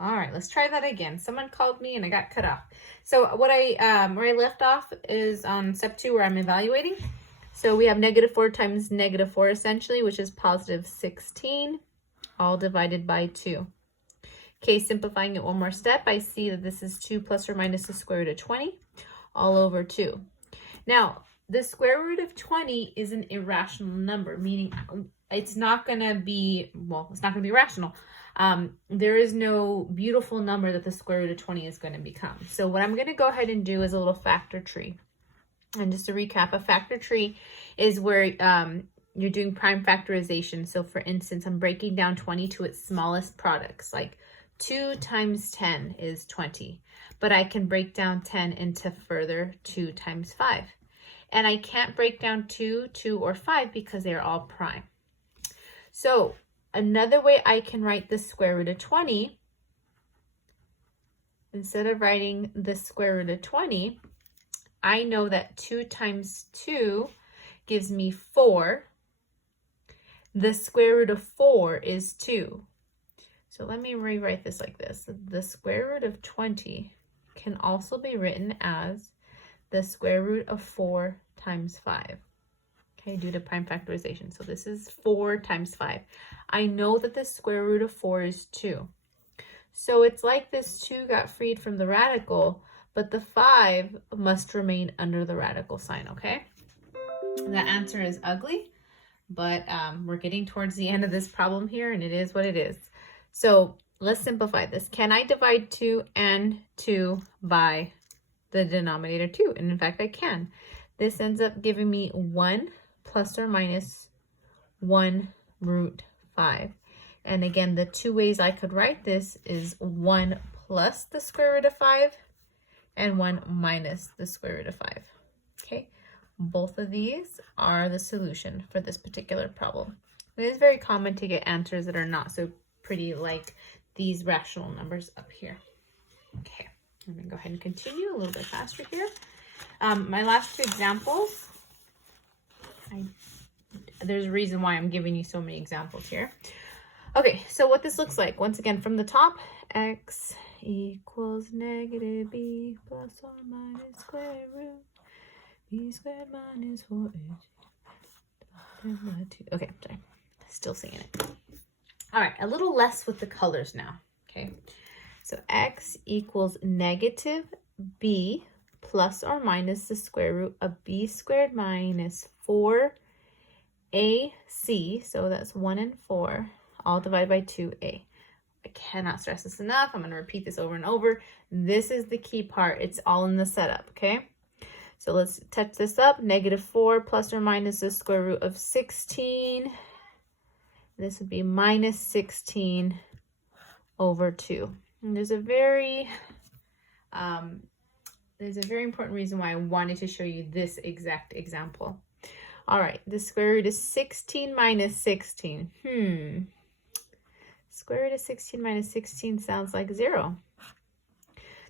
All right, let's try that again. Someone called me and I got cut off. So what where I left off is on step 2 where I'm evaluating. So we have -4 times -4 essentially, which is positive 16, all divided by 2. Okay, simplifying it one more step, I see that this is 2 plus or minus the square root of 20, all over 2. Now, the square root of 20 is an irrational number, meaning it's not going to be, well, it's not going to be rational. There is no beautiful number that the square root of 20 is going to become. So what I'm going to go ahead and do is a little factor tree. And just to recap, a factor tree is where you're doing prime factorization. So for instance, I'm breaking down 20 to its smallest products, like 2 times 10 is 20, but I can break down 10 into further 2 times 5. And I can't break down 2, 2, or 5 because they're all prime. So another way I can write the square root of 20, instead of writing the square root of 20, I know that 2 times 2 gives me 4. The square root of 4 is 2. So let me rewrite this like this. The square root of 20 can also be written as the square root of 4 times 5. Okay, due to prime factorization. So this is 4 times 5. I know that the square root of 4 is 2. So it's like this 2 got freed from the radical, but the 5 must remain under the radical sign, okay? The answer is ugly, but we're getting towards the end of this problem here, and it is what it is. So let's simplify this. Can I divide 2 and 2 by the denominator 2? And in fact, I can. This ends up giving me 1 plus or minus 1 root 5. And again, the two ways I could write this is 1 plus the square root of 5 and 1 minus the square root of 5. Okay, both of these are the solution for this particular problem. It is very common to get answers that are not so pretty like these rational numbers up here. Okay, I'm gonna go ahead and continue a little bit faster here. My last 2 examples, there's a reason why I'm giving you so many examples here. Okay, so what this looks like, once again, from the top, x equals negative b plus or minus square root b squared minus 4ac divided by 2. Okay, sorry, still singing it. All right, a little less with the colors now, okay? So x equals negative b plus or minus the square root of b squared minus 4ac, so that's 1 and 4, all divided by 2a. I cannot stress this enough. I'm going to repeat this over and over. This is the key part. It's all in the setup, okay? So let's touch this up. -4 plus or minus the square root of 16. This would be minus 16 over 2. And there's a very important reason why I wanted to show you this exact example. All right, the square root of 16 minus 16. Square root of 16 minus 16 sounds like 0.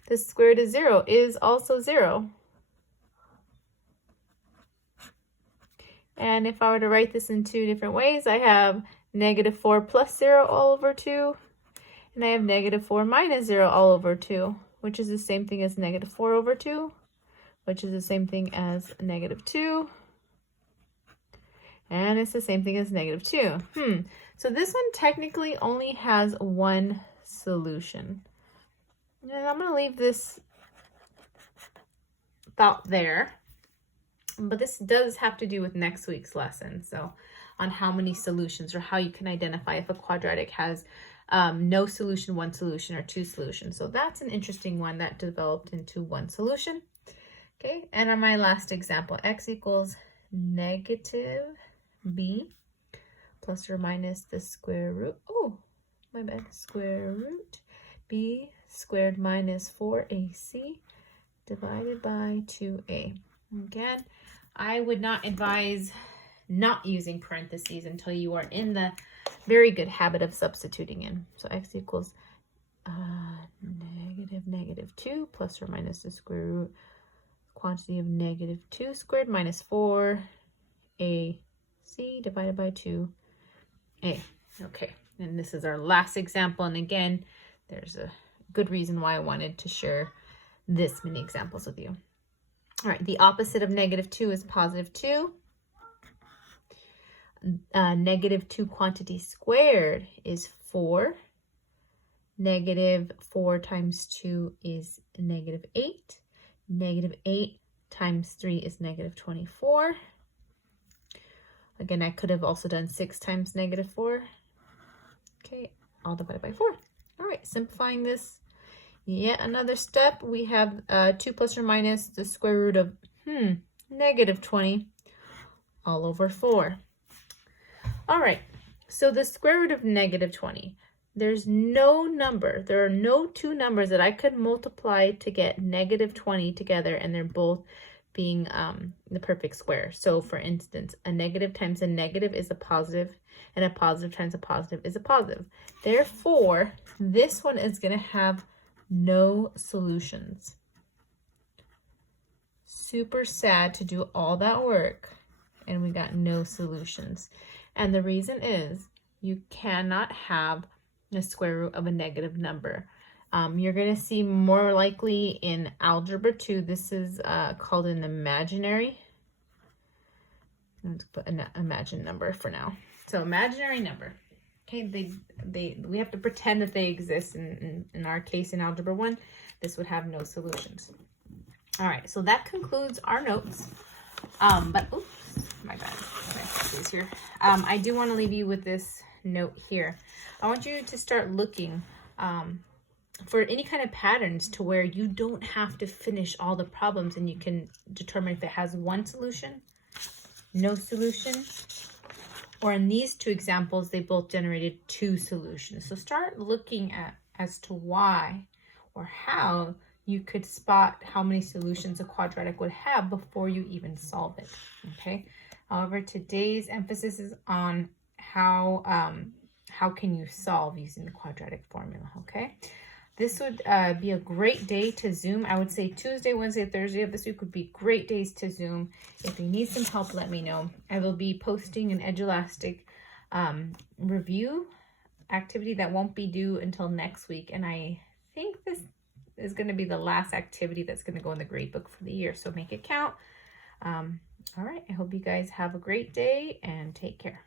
The square root of 0 is also 0. And if I were to write this in 2 different ways, I have -4 plus 0 all over 2, and I have -4 minus 0 all over 2, which is the same thing as -4 over 2, which is the same thing as -2, and it's the same thing as -2. So this one technically only has one solution. And I'm going to leave this thought there. But this does have to do with next week's lesson. So on how many solutions, or how you can identify if a quadratic has no solution, one solution, or 2 solutions. So that's an interesting one that developed into one solution. Okay, and on my last example, x equals negative b plus or minus the square root, square root b squared minus 4ac divided by 2a. Again, I would not advise not using parentheses until you are in the very good habit of substituting in. So x equals -2 plus or minus the square root quantity of -2 squared minus 4ac divided by 2a. Okay, and this is our last example. And again, there's a good reason why I wanted to share this many examples with you. All right, the opposite of negative 2 is positive 2. Negative 2 quantity squared is 4. Negative 4 times 2 is negative 8. Negative 8 times 3 is negative 24. Again, I could have also done 6 times negative 4. Okay, all divided by 4. All right, simplifying this. Yet another step. We have 2 plus or minus the square root of negative 20 all over 4. All right, so the square root of negative 20. There's no number. There are no two numbers that I could multiply to get negative 20 together, and they're both being the perfect square. So for instance, a negative times a negative is a positive, and a positive times a positive is a positive. Therefore, this one is going to have no solutions. Super sad to do all that work, and we got no solutions. And the reason is you cannot have the square root of a negative number. You're going to see more likely in Algebra 2. This is called an imaginary. Let's put an imagined number for now. So imaginary number. Okay, we have to pretend that they exist. In our case, in Algebra 1, this would have no solutions. All right, so that concludes our notes. But oops, my bad. Okay, here. I do want to leave you with this note here. I want you to start looking for any kind of patterns to where you don't have to finish all the problems, and you can determine if it has one solution, no solution, or in these two examples, they both generated 2 solutions. So start looking at as to why or how you could spot how many solutions a quadratic would have before you even solve it, okay? However, today's emphasis is on how can you solve using the quadratic formula, okay? This would be a great day to Zoom. I would say Tuesday, Wednesday, Thursday of this week would be great days to Zoom. If you need some help, let me know. I will be posting an Edulastic review activity that won't be due until next week, and I think this is going to be the last activity that's going to go in the gradebook for the year, so make it count. All right, I hope you guys have a great day and take care.